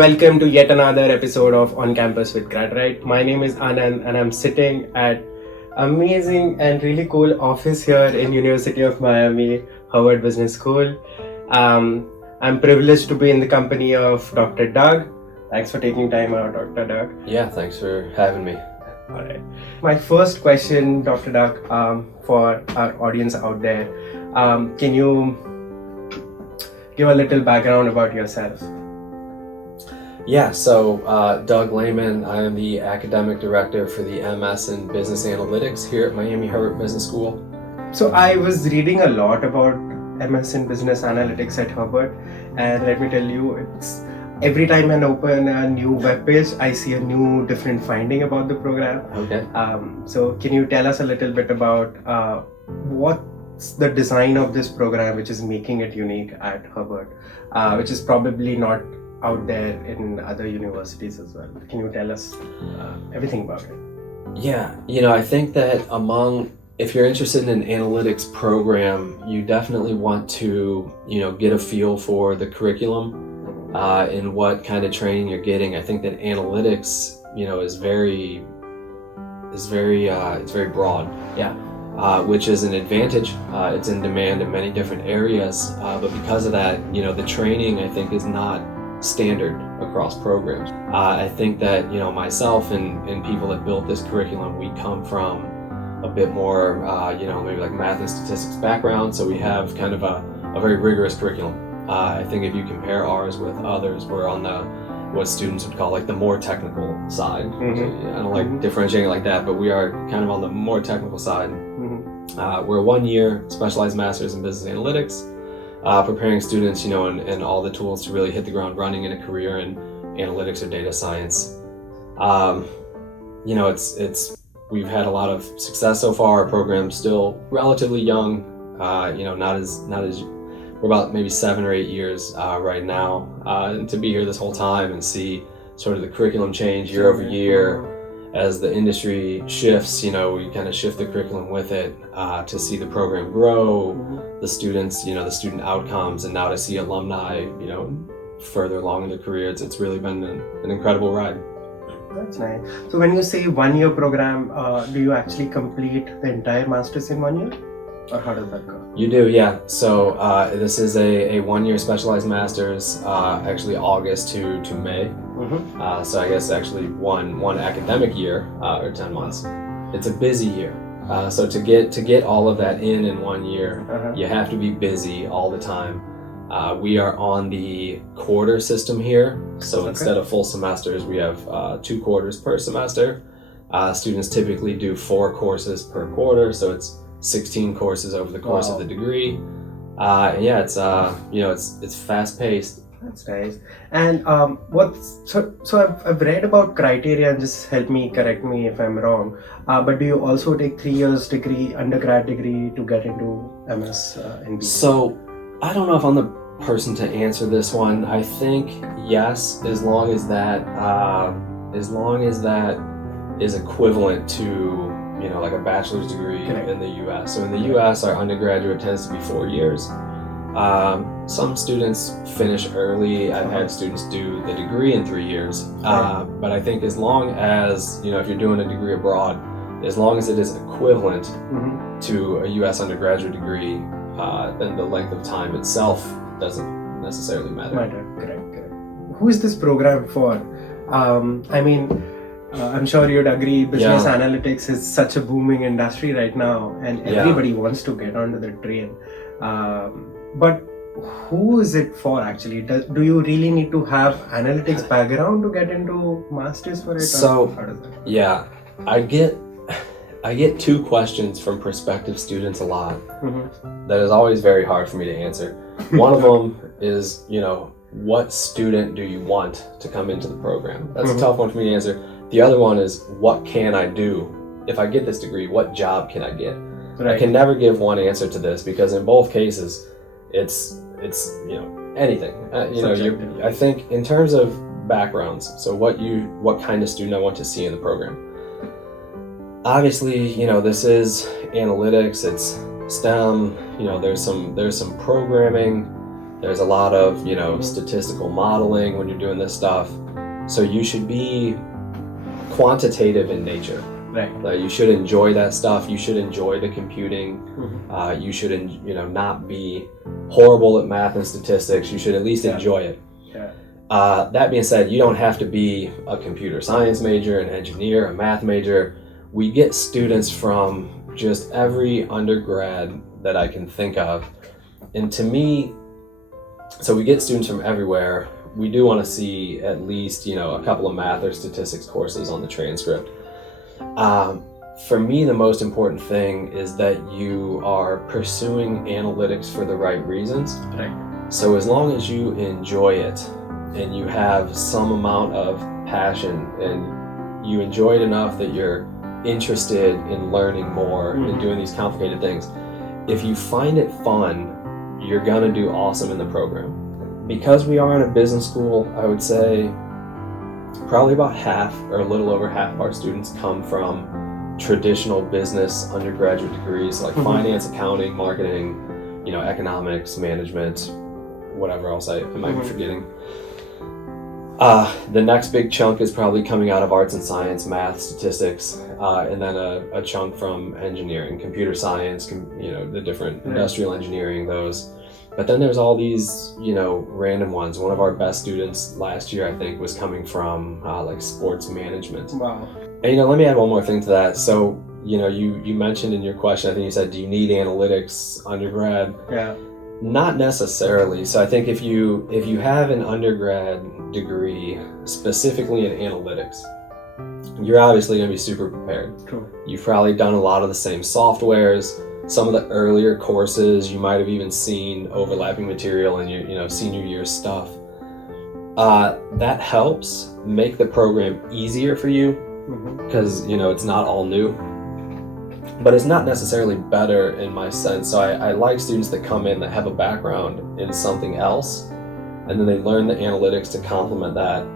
welcome to yet another episode of On Campus with GradRight. My name is Anand and I'm sitting at amazing and really cool office here in University of Miami Herbert Business School. I'm privileged to be in the company of Dr. Doug. Thanks for taking time out, Dr. Doug. Yeah, thanks for having me. All right. My first question, Dr. Doug, for our audience out there, can you give a little background about yourself? Yeah, so Doug Layman, I am the academic director for the MS in Business Analytics here at Miami Herbert Business School. So I was reading a lot about MS in Business Analytics at Herbert, and let me tell you, it's every time I open a new web page, I see a new different finding about the program. Okay. So can you tell us a little bit about what's the design of this program which is making it unique at Herbert, which is probably not out there in other universities as well? Can you tell us everything about it? Yeah, I think that if you're interested in an analytics program, you definitely want to, get a feel for the curriculum and what kind of training you're getting. I think that analytics, is very broad. Yeah. Which is an advantage. It's in demand in many different areas, but because of that, the training I think is not standard across programs. I think that myself and people that built this curriculum, we come from a bit more maybe like math and statistics background, so we have kind of a very rigorous curriculum. I think if you compare ours with others, we're on what students would call like the more technical side. Mm-hmm. I don't like differentiating like that, but we are kind of on the more technical side. Mm-hmm. We're a 1-year specialized master's in business analytics, preparing students, and all the tools to really hit the ground running in a career in analytics or data science. We've had a lot of success so far. Our program's still relatively young. Not as we're about maybe 7 or 8 years right now. And to be here this whole time and see sort of the curriculum change year over year as the industry shifts, we kind of shift the curriculum with it to see the program grow, the students, the student outcomes, and now to see alumni, further along in their careers. It's really been an incredible ride. That's nice. So when you say 1-year program, do you actually complete the entire master's in 1 year? Or how does that go? You do, yeah. So this is a 1-year specialized master's, actually August to May. Mm-hmm. So I guess actually one academic year or 10 months. It's a busy year. So to get all of that in 1 year, you have to be busy all the time. We are on the quarter system here. So instead of full semesters, we have 2 quarters per semester. Students typically do 4 courses per quarter, so it's 16 courses over the course of the degree. It's fast paced. That's nice. And I've read about criteria, and just correct me if I'm wrong. But do you also take 3 years degree, undergrad degree, to get into MS in BC? So I don't know if I'm the person to answer this one. I think yes, as long as that is equivalent to like a bachelor's degree in the U.S. So in the U.S., our undergraduate tends to be 4 years. Some students finish early. I've had students do the degree in 3 years. But I think as long as, if you're doing a degree abroad, as long as it is equivalent to a U.S. undergraduate degree, then the length of time itself doesn't necessarily matter. Correct. Who is this program for? I'm sure you'd agree, business analytics is such a booming industry right now, and everybody wants to get onto the train. But who is it for actually? Do you really need to have analytics background to get into masters for it? So, how does that? Yeah, I get 2 questions from prospective students a lot. That is always very hard for me to answer. One of them is, what student do you want to come into the program? That's a tough one for me to answer. The other one is, what can I do? If I get this degree, what job can I get? Right. I can never give one answer to this because in both cases, it's anything. I think in terms of backgrounds, so what kind of student I want to see in the program. Obviously, this is analytics, it's STEM, there's some programming, There's a lot of, statistical modeling when you're doing this stuff. So you should be quantitative in nature. Right. You should enjoy that stuff. You should enjoy the computing. You should, not be horrible at math and statistics. You should at least enjoy it. Yeah. That being said, you don't have to be a computer science major, an engineer, a math major. We get students from just every undergrad that I can think of. And to me, so we get students from everywhere. We do want to see at least, a couple of math or statistics courses on the transcript. For me, the most important thing is that you are pursuing analytics for the right reasons. Right. So as long as you enjoy it and you have some amount of passion and you enjoy it enough that you're interested in learning more and doing these complicated things, if you find it fun, you're gonna do awesome in the program. Because we are in a business school, I would say probably about half or a little over half of our students come from traditional business undergraduate degrees like finance, accounting, marketing, economics, management, whatever else I might be forgetting. The next big chunk is probably coming out of arts and science, math, statistics, and then a chunk from engineering, computer science, the different industrial engineering, those. But then there's all these, random ones. One of our best students last year, I think, was coming from like sports management. Wow. And let me add one more thing to that. So, you mentioned in your question, I think you said, do you need analytics undergrad? Yeah. Not necessarily. So I think if you have an undergrad degree specifically in analytics, you're obviously going to be super prepared. True. You've probably done a lot of the same softwares. Some of the earlier courses, you might have even seen overlapping material in your senior year stuff. That helps make the program easier for you because it's not all new. But it's not necessarily better in my sense. So I like students that come in that have a background in something else, and then they learn the analytics to complement that.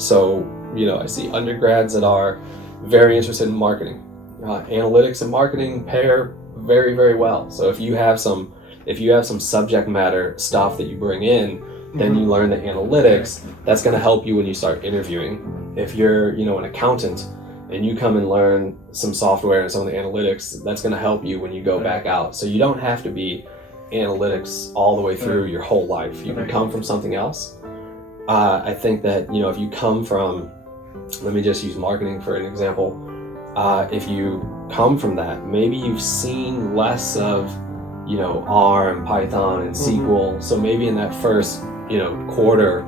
So, I see undergrads that are very interested in marketing. Analytics and marketing pair very, very well. So if you have some subject matter stuff that you bring in, then you learn the analytics. That's going to help you when you start interviewing. If you're, an accountant, and you come and learn some software and some of the analytics, that's going to help you when you go back out. So you don't have to be analytics all the way through your whole life. You can come from something else. I think that, if you come from, let me just use marketing for an example. If you come from that, maybe you've seen less of, R and Python and SQL. So maybe in that first, quarter,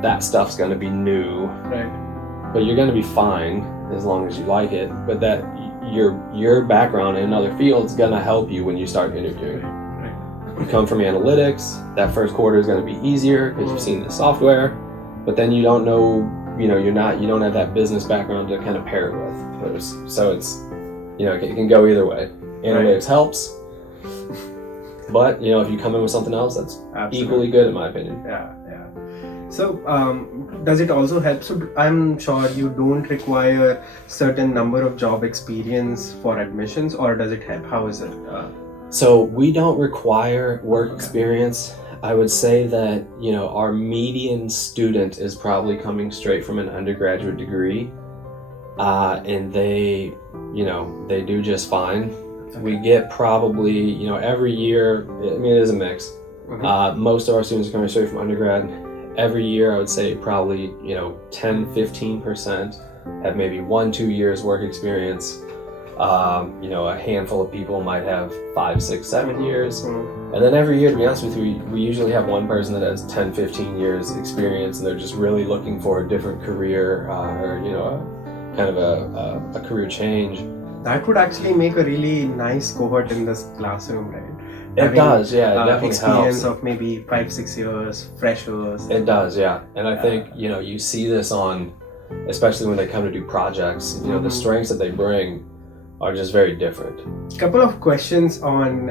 that stuff's going to be new. Right. But you're going to be fine as long as you like it. But that your background in another field is going to help you when you start interviewing. Right. You come from analytics, that first quarter is going to be easier because you've seen the software. But then you don't know, you don't have that business background to kind of pair it with. So it's, it can go either way. Analytics helps. But, if you come in with something else, that's equally good in my opinion. Yeah. So, does it also help? So, I'm sure you don't require certain number of job experience for admissions, or does it help? How is it? So, we don't require work experience. I would say that, our median student is probably coming straight from an undergraduate degree, and they do just fine. We get probably, every year, it is a mix. Most of our students are coming straight from undergrad. Every year, I would say probably, 10-15% have maybe 1-2 years work experience. A handful of people might have 5, 6, 7 years. And then every year, to be honest with you, we usually have one person that has 10-15 years experience, and they're just really looking for a different career or kind of a career change. That would actually make a really nice cohort in this classroom, right? It does, yeah. It definitely experience helps. of maybe 5-6 years, freshers. It does, yeah. And I think you see this on, especially when they come to do projects. The strengths that they bring are just very different. Couple of questions on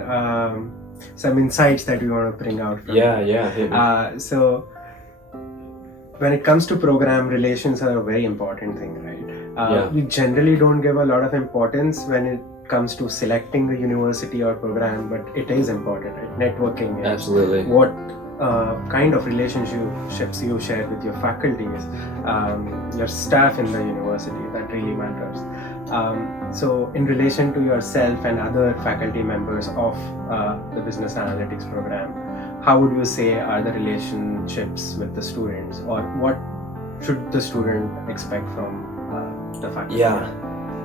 some insights that we want to bring out from Hit me. So when it comes to program, relations are a very important thing, right? We generally don't give a lot of importance when it comes to selecting the university or program, but it is important, right? Networking is Absolutely. what kind of relationships you share with your faculties, your staff in the university, that really matters. So in relation to yourself and other faculty members of the business analytics program, how would you say are the relationships with the students, or what should the student expect from the faculty? Yeah,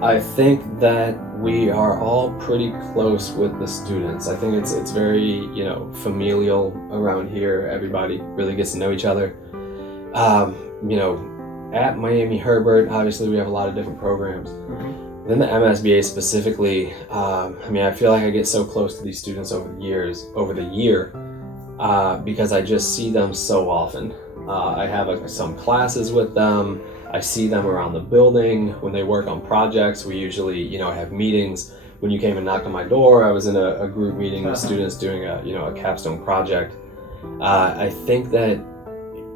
I think that we are all pretty close with the students. I think it's very, familial around here. Everybody really gets to know each other. At Miami Herbert, obviously we have a lot of different programs. Mm-hmm. Then the MSBA specifically, I feel like I get so close to these students over the year, because I just see them so often. I have some classes with them. I see them around the building. When they work on projects, we usually, have meetings. When you came and knocked on my door, I was in a group meeting with students doing a capstone project. I think that,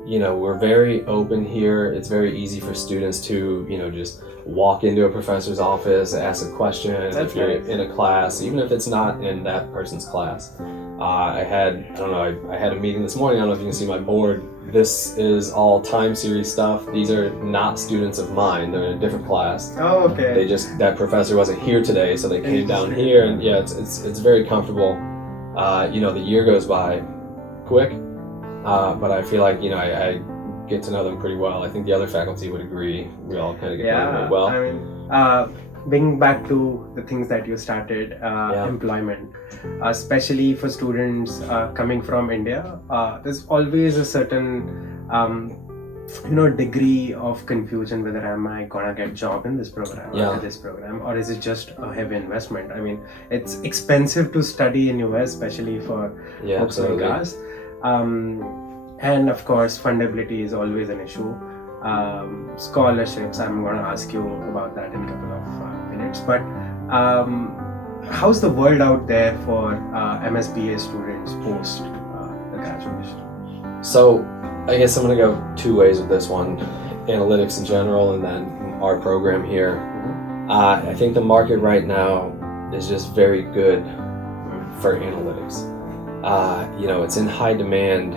we're very open here. It's very easy for students to, just walk into a professor's office, ask a question. If you're in a class, even if it's not in that person's class. I had a meeting this morning. I don't know if you can see my board. This is all time series stuff. These are not students of mine. They're in a different class. Oh, okay. That professor wasn't here today, so they came down here, and yeah, it's very comfortable. The year goes by quick, but I feel like I get to know them pretty well. I think the other faculty would agree. We all kind of get to know them well. Bringing back to the things that you started, employment, especially for students coming from India, there's always a certain degree of confusion whether am I gonna get job in this program or this program, or is it just a heavy investment? It's expensive to study in US, especially for folks like us, and of course fundability is always an issue. Scholarships, I'm going to ask you about that in a couple of minutes, but how's the world out there for MSBA students post the graduation? So I guess I'm going to go two ways with this one, analytics in general and then our program here. I think the market right now is just very good for analytics. It's in high demand.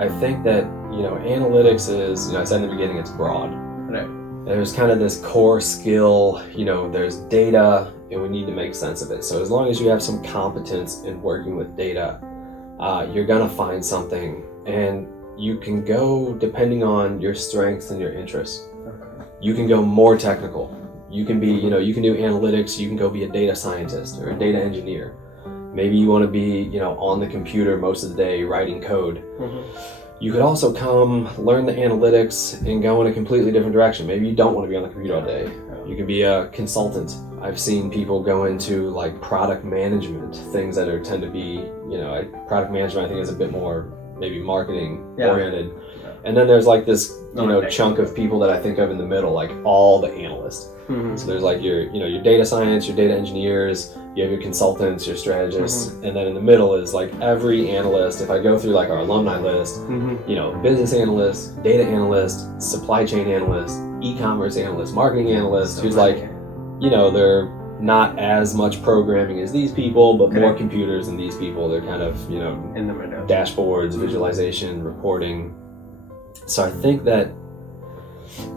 I think that analytics is, I said in the beginning, it's broad. Right. There's kind of this core skill, there's data, and we need to make sense of it. So as long as you have some competence in working with data, you're gonna find something, and you can go, depending on your strengths and your interests, you can go more technical. You can be, you can do analytics, you can go be a data scientist or a data engineer. Maybe you want to be, on the computer most of the day writing code. You could also come learn the analytics and go in a completely different direction. Maybe you don't want to be on the computer all day. You can be a consultant. I've seen people go into like product management, things that tend to be, product management I think is a bit more maybe marketing oriented. And then there's like this, chunk of people that I think of in the middle, like all the analysts. So there's like your data science, your data engineers, you have your consultants, your strategists, and then in the middle is like every analyst. If I go through like our alumni list, business analyst, data analyst, supply chain analyst, e-commerce analyst, marketing analyst, who's like, they're not as much programming as these people, but more computers than these people. They're kind of, in the middle. Dashboards, visualization, reporting. So I think that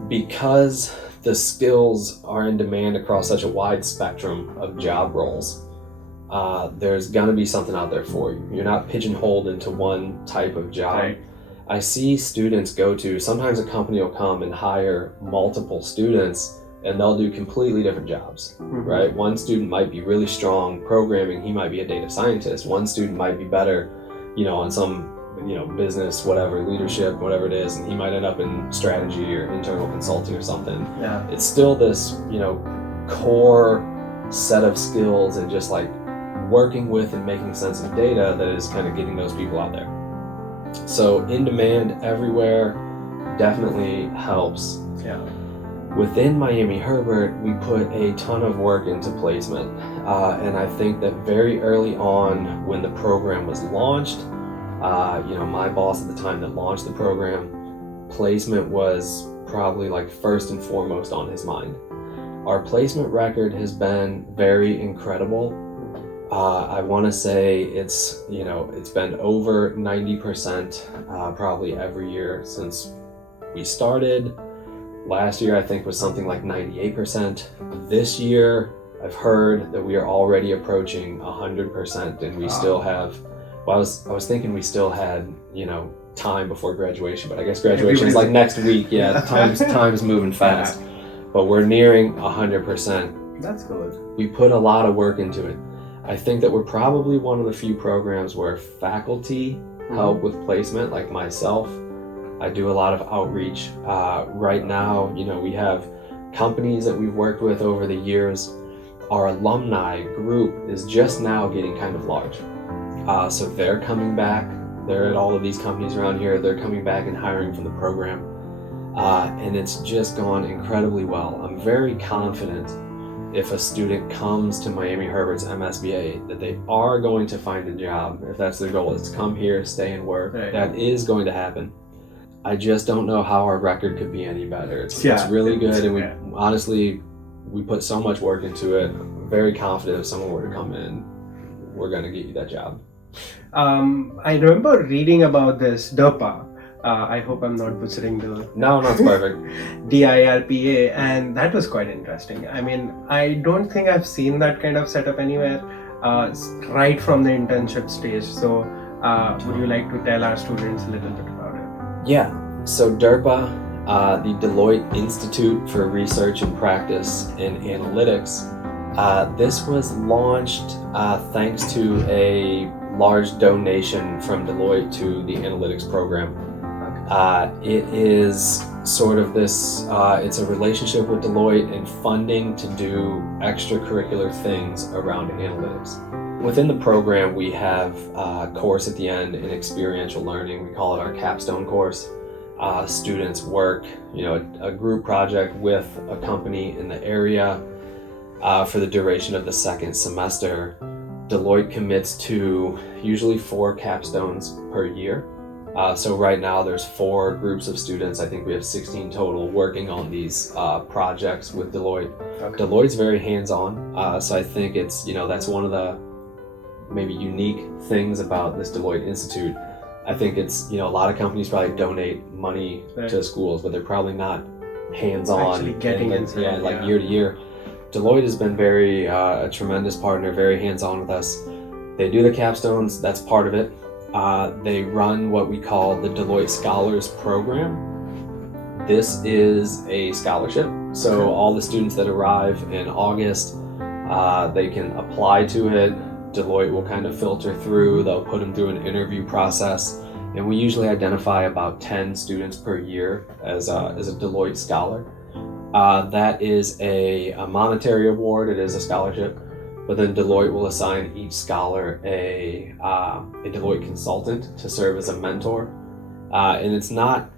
because the skills are in demand across such a wide spectrum of job roles, there's gonna be something out there for you. You're not pigeonholed into one type of job. Right. I see students sometimes a company will come and hire multiple students and they'll do completely different jobs, right? One student might be really strong programming, he might be a data scientist. One student might be better, on some business, whatever, leadership, whatever it is, and he might end up in strategy or internal consulting or something. Yeah. It's still this, core set of skills and just like working with and making sense of data that is kind of getting those people out there. So in demand everywhere definitely helps. Yeah. Within Miami Herbert, we put a ton of work into placement. And I think that very early on when the program was launched, my boss at the time that launched the program, placement was probably like first and foremost on his mind. Our placement record has been very incredible. I want to say it's been over 90% probably every year since we started. Last year I think was something like 98%. This year I've heard that we are already approaching 100%, and we still have. Well, I was thinking we still had time before graduation, but I guess graduation is like next week. Yeah, time's moving fast, but we're nearing 100%. That's good. We put a lot of work into it. I think that we're probably one of the few programs where faculty help with placement, like myself. I do a lot of outreach. Right now, we have companies that we've worked with over the years. Our alumni group is just now getting kind of large. So they're coming back. They're at all of these companies around here. They're coming back and hiring from the program. And it's just gone incredibly well. I'm very confident if a student comes to Miami Herbert's MSBA that they are going to find a job. If that's their goal, is to come here, stay and work. Right. That is going to happen. I just don't know how our record could be any better. It's really good, and we put so much work into it. I'm very confident if someone were to come in, we're going to get you that job. I remember reading about this DIRPA. I hope I'm not butchering the... No, it's perfect. DIRPA, and that was quite interesting. I mean, I don't think I've seen that kind of setup anywhere, right from the internship stage. So, would you like to tell our students a little bit about it? Yeah. So DIRPA, the Deloitte Institute for Research and Practice in Analytics, this was launched thanks to a large donation from Deloitte to the analytics program. It is sort of this, it's a relationship with Deloitte and funding to do extracurricular things around analytics. Within the program, we have a course at the end in experiential learning. We call it our capstone course. Students work, a group project with a company in the area for the duration of the second semester. Deloitte commits to usually 4 capstones per year. So right now there's 4 groups of students. I think we have 16 total working on these projects with Deloitte. Okay. Deloitte's very hands-on, so I think it's, that's one of the maybe unique things about this Deloitte Institute. I think it's, a lot of companies probably donate money to schools, but they're probably not hands-on. Actually getting year to year. Deloitte has been a tremendous partner, very hands-on with us. They do the capstones, that's part of it. They run what we call the Deloitte Scholars Program. This is a scholarship, so all the students that arrive in August, they can apply to it. Deloitte will kind of filter through, they'll put them through an interview process, and we usually identify about 10 students per year as a Deloitte Scholar. That is a monetary award, it is a scholarship, but then Deloitte will assign each scholar a Deloitte consultant to serve as a mentor. And it's not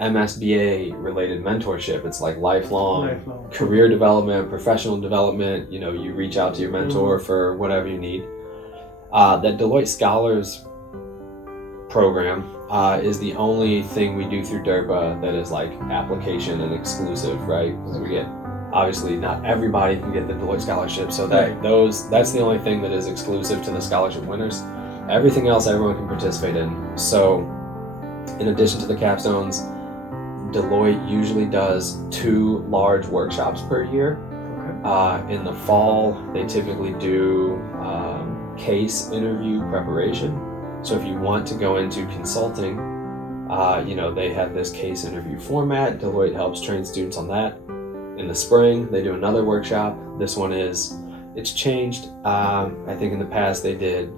MSBA related mentorship, it's like lifelong career development, professional development. You reach out to your mentor for whatever you need. That Deloitte Scholars program is the only thing we do through DIRPA that is like application and exclusive, right? Because we get, obviously not everybody can get the Deloitte scholarship, so that's the only thing that is exclusive to the scholarship winners. Everything else everyone can participate in. So in addition to the capstones, Deloitte usually does 2 large workshops per year. In the fall, they typically do case interview preparation. So if you want to go into consulting, they have this case interview format. Deloitte helps train students on that. In the spring, they do another workshop. This one it's changed. I think in the past they did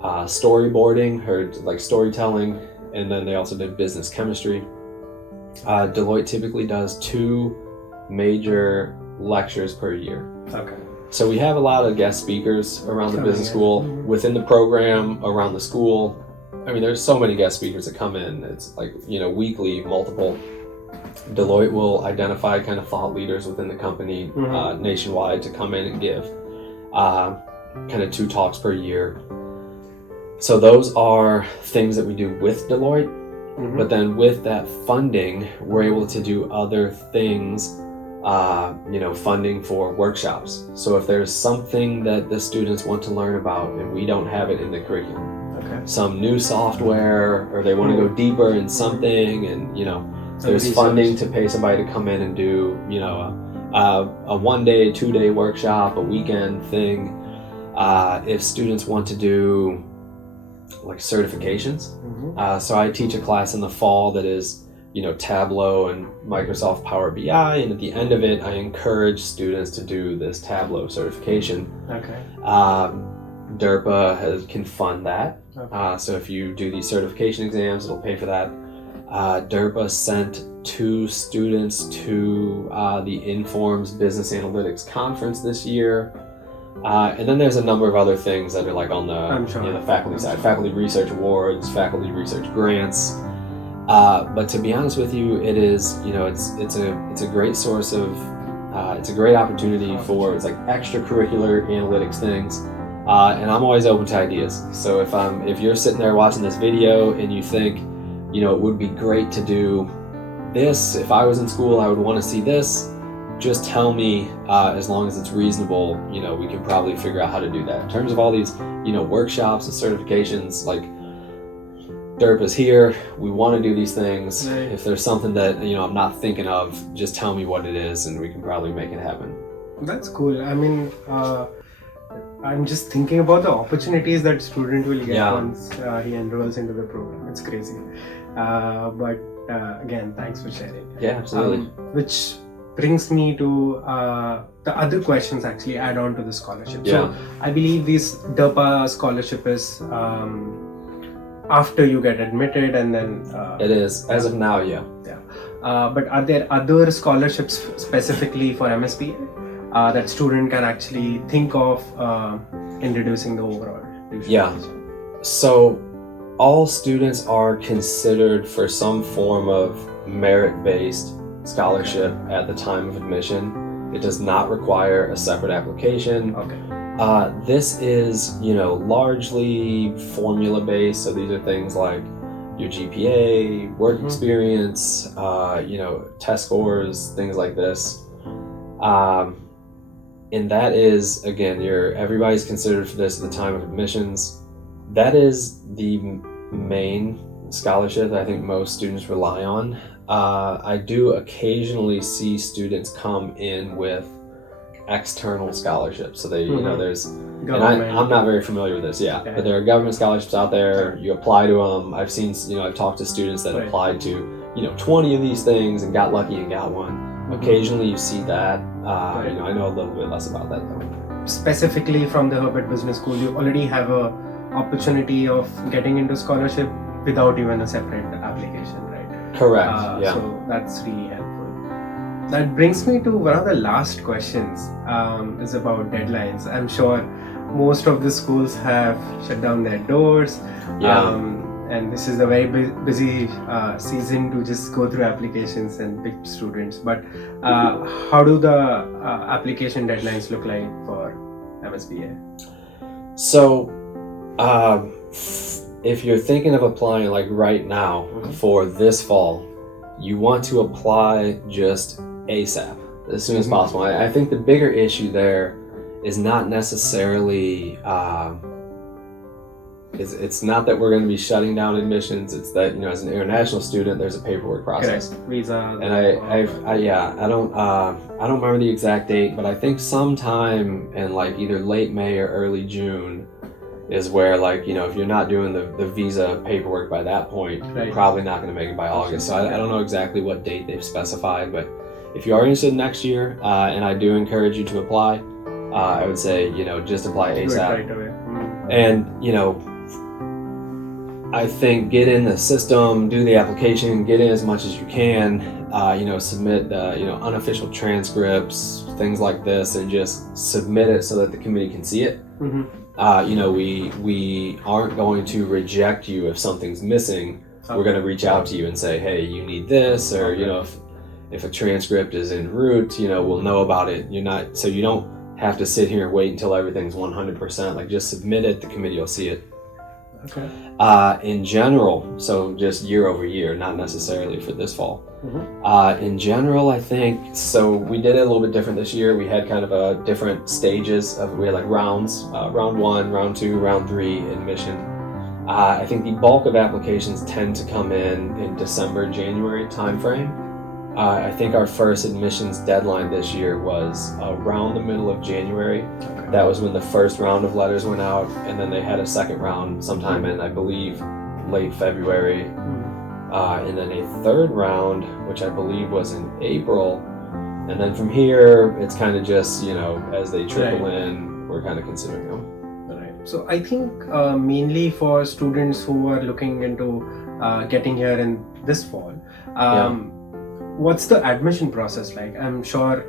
storyboarding, or like storytelling, and then they also did business chemistry. Deloitte typically does 2 major lectures per year. Okay. So we have a lot of guest speakers around the business school, within the program, around the school. I mean, there's so many guest speakers that come in. It's like, weekly, multiple. Deloitte will identify kind of thought leaders within the company nationwide to come in and give kind of 2 talks per year. So those are things that we do with Deloitte. But then with that funding, we're able to do other things funding for workshops. So if there's something that the students want to learn about and we don't have it in the curriculum, some new software, or they want to go deeper in something, and there's funding to pay somebody to come in and do a 1 day, 2 day workshop, a weekend thing. If students want to do like certifications, so I teach a class in the fall that is Tableau and Microsoft Power BI, and at the end of it I encourage students to do this Tableau certification. DIRPA can fund that. So if you do these certification exams, it'll pay for that. DIRPA sent 2 students to the Informs Business Analytics Conference this year. And then there's a number of other things that are like on the faculty side, faculty research awards, faculty research grants. But to be honest with you, it is, it's a great source of, it's a great opportunity for, it's like extracurricular analytics things. And I'm always open to ideas. So if you're sitting there watching this video and you think, it would be great to do this, if I was in school, I would want to see this, just tell me, as long as it's reasonable, we can probably figure out how to do that. In terms of all these, workshops and certifications, like DIRPA's here, we want to do these things. Right. If there's something that, I'm not thinking of, just tell me what it is and we can probably make it happen. That's cool. I mean, I'm just thinking about the opportunities that student will get once he enrolls into the program. It's crazy. But again, thanks for sharing. Yeah, absolutely. Which brings me to the other questions actually add on to the scholarship. So I believe this DIRPA scholarship is after you get admitted, and then it is as of now. But are there other scholarships specifically for MSBA that student can actually think of in reducing the overall tuition? So all students are considered for some form of merit-based scholarship at the time of admission. It does not require a separate application. This is, largely formula-based. So these are things like your GPA, work experience, test scores, things like this. And that is, again, everybody's considered for this at the time of admissions. That is the main scholarship that I think most students rely on. I do occasionally see students come in with external scholarships. So they, there's, and I'm not very familiar with this, but there are government scholarships out there. You apply to them. I've seen, I've talked to students that applied to, 20 of these things and got lucky and got one. Occasionally you see that. I know a little bit less about that though. Specifically from the Herbert Business School, you already have a opportunity of getting into scholarship without even a separate application, right? Correct. So that's really helpful. That brings me to one of the last questions, is about deadlines. I'm sure most of the schools have shut down their doors, and this is a very busy season to just go through applications and pick students. But how do the application deadlines look like for MSBA? So if you're thinking of applying like right now for this fall, you want to apply just ASAP, as soon as possible. I think the bigger issue there is not necessarily, it's not that we're going to be shutting down admissions. It's that, as an international student, there's a paperwork process. Correct. Visa. And I don't remember the exact date, but I think sometime in like either late May or early June is where, like, if you're not doing the visa paperwork by that point, you're probably not going to make it by August. So I don't know exactly what date they've specified, but if you are interested next year, and I do encourage you to apply, I would say, just apply ASAP. Right away. And, I think get in the system, do the application, get in as much as you can, submit, unofficial transcripts, things like this, and just submit it so that the committee can see it. We aren't going to reject you if something's missing. We're going to reach out to you and say, hey, you need this, or, if a transcript is en route, we'll know about it. So you don't have to sit here and wait until everything's 100%. Like, just submit it, the committee will see it. Okay. In general, so just year over year, not necessarily for this fall. In general, I think, so we did it a little bit different this year. We had kind of a different stages of, we had like rounds, round 1, round 2, round 3 admission. I think the bulk of applications tend to come in December, January timeframe. I think our first admissions deadline this year was around the middle of January. Okay. That was when the first round of letters went out, and then they had a second round sometime in, I believe, late February. And then a third round, which I believe was in April. And then from here, it's kind of just, you know, as they trickle in, we're kind of considering them. Right. So I think mainly for students who are looking into getting here in this fall, what's the admission process like? I'm sure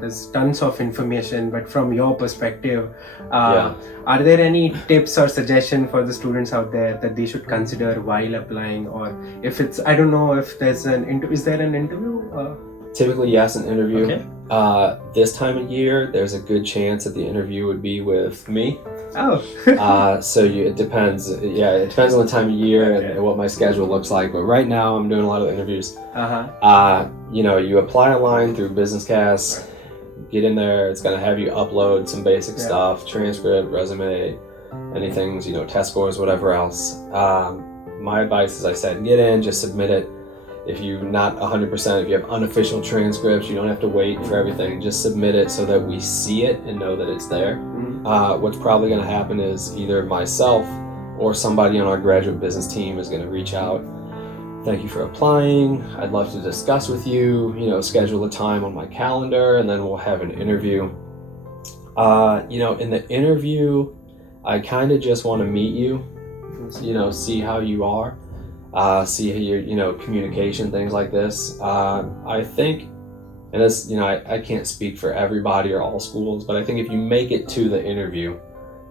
there's tons of information, but from your perspective, are there any tips or suggestions for the students out there that they should consider while applying? Or if it's, I don't know if there's is there an interview? Typically, yes, an interview. Okay. This time of year, there's a good chance that the interview would be with me. Oh. So it depends. Yeah, it depends on the time of year and what my schedule looks like. But right now, I'm doing a lot of interviews. You know, you apply online through BusinessCast, get in there. It's gonna have you upload some basic stuff, transcript, resume, anything, you know, test scores, whatever else. My advice, as I said, get in, just submit it. If you're not 100%, if you have unofficial transcripts, you don't have to wait for everything. Just submit it so that we see it and know that it's there. What's probably going to happen is either myself or somebody on our graduate business team is going to reach out. Thank you for applying. I'd love to discuss with you, you know, schedule a time on my calendar, and then we'll have an interview. You know, in the interview, I kind of just want to meet you, you know, see how you are. See your, you know, communication, things like this. I think, and this, you know, I can't speak for everybody or all schools, but I think if you make it to the interview,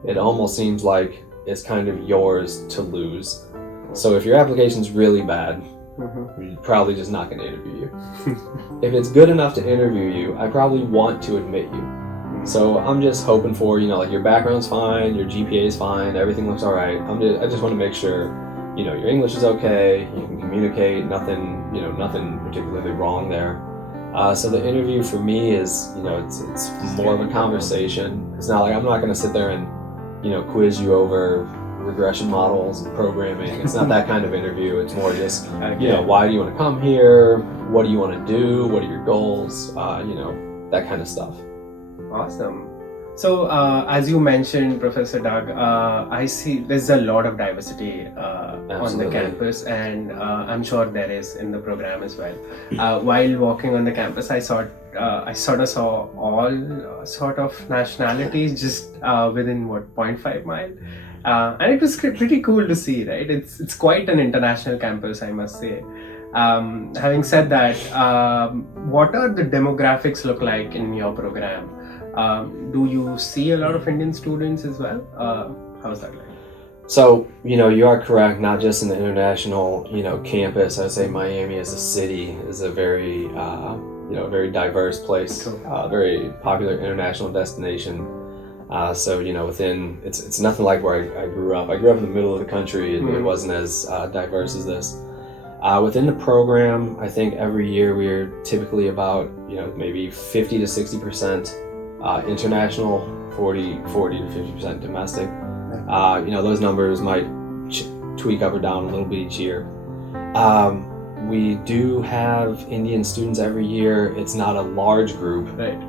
it almost seems like it's kind of yours to lose. So if your application's really bad, you're probably just not going to interview you. If it's good enough to interview you, I probably want to admit you. So I'm just hoping for, you know, like your background's fine, your GPA is fine, everything looks all right. I just want to make sure, you know, your English is okay, you can communicate, nothing, you know, nothing particularly wrong there. So the interview for me is, you know, it's more of a conversation. It's not like, I'm not going to sit there and, you know, quiz you over regression models and programming. It's not that kind of interview. It's more just, you know, why do you want to come here? What do you want to do? What are your goals? You know, that kind of stuff. Awesome. So, as you mentioned, Professor Doug, I see there's a lot of diversity on the campus, and I'm sure there is in the program as well. While walking on the campus, I sort of saw all sort of nationalities just within 0.5 mile, and it was pretty cool to see. Right, it's quite an international campus, I must say. Having said that, what are the demographics look like in your program? Do you see a lot of Indian students as well? How's that like? So, you know, you are correct, not just in the international, you know, campus. I'd say Miami as a city is a very, you know, very diverse place, very popular international destination. So, you know, it's nothing like where I grew up. I grew up in the middle of the country, and it wasn't as diverse as this. Within the program, I think every year we're typically about, you know, maybe 50 to 60% international, 40 to 50% domestic. You know, those numbers might tweak up or down a little bit each year. We do have Indian students every year. It's not a large group. Right.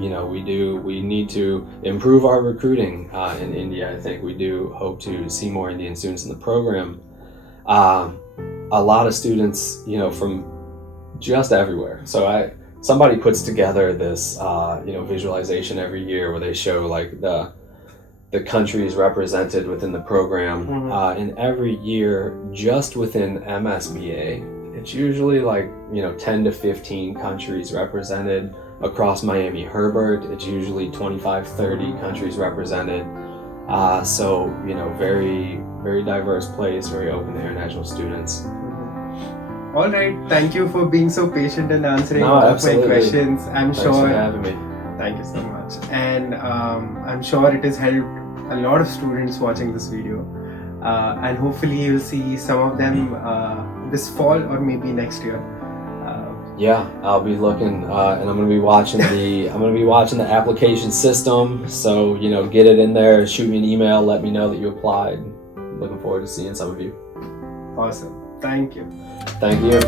You know, we need to improve our recruiting in India. I think we do hope to see more Indian students in the program. A lot of students, you know, from just everywhere. So somebody puts together this, you know, visualization every year where they show like the countries represented within the program. And every year, just within MSBA, it's usually like, you know, 10 to 15 countries represented. Across Miami Herbert, it's usually 25, 30 countries represented. So, you know, very, very diverse place, very open to international students. All right, thank you for being so patient and answering all of my questions. Thanks for having me. Thank you so much. And I'm sure it has helped a lot of students watching this video. and hopefully you'll see some of them this fall or maybe next year. Yeah, I'll be looking, and I'm gonna be watching the application system. So get it in there, shoot me an email, let me know that you applied. Looking forward to seeing some of you. Awesome. Thank you. Thank you.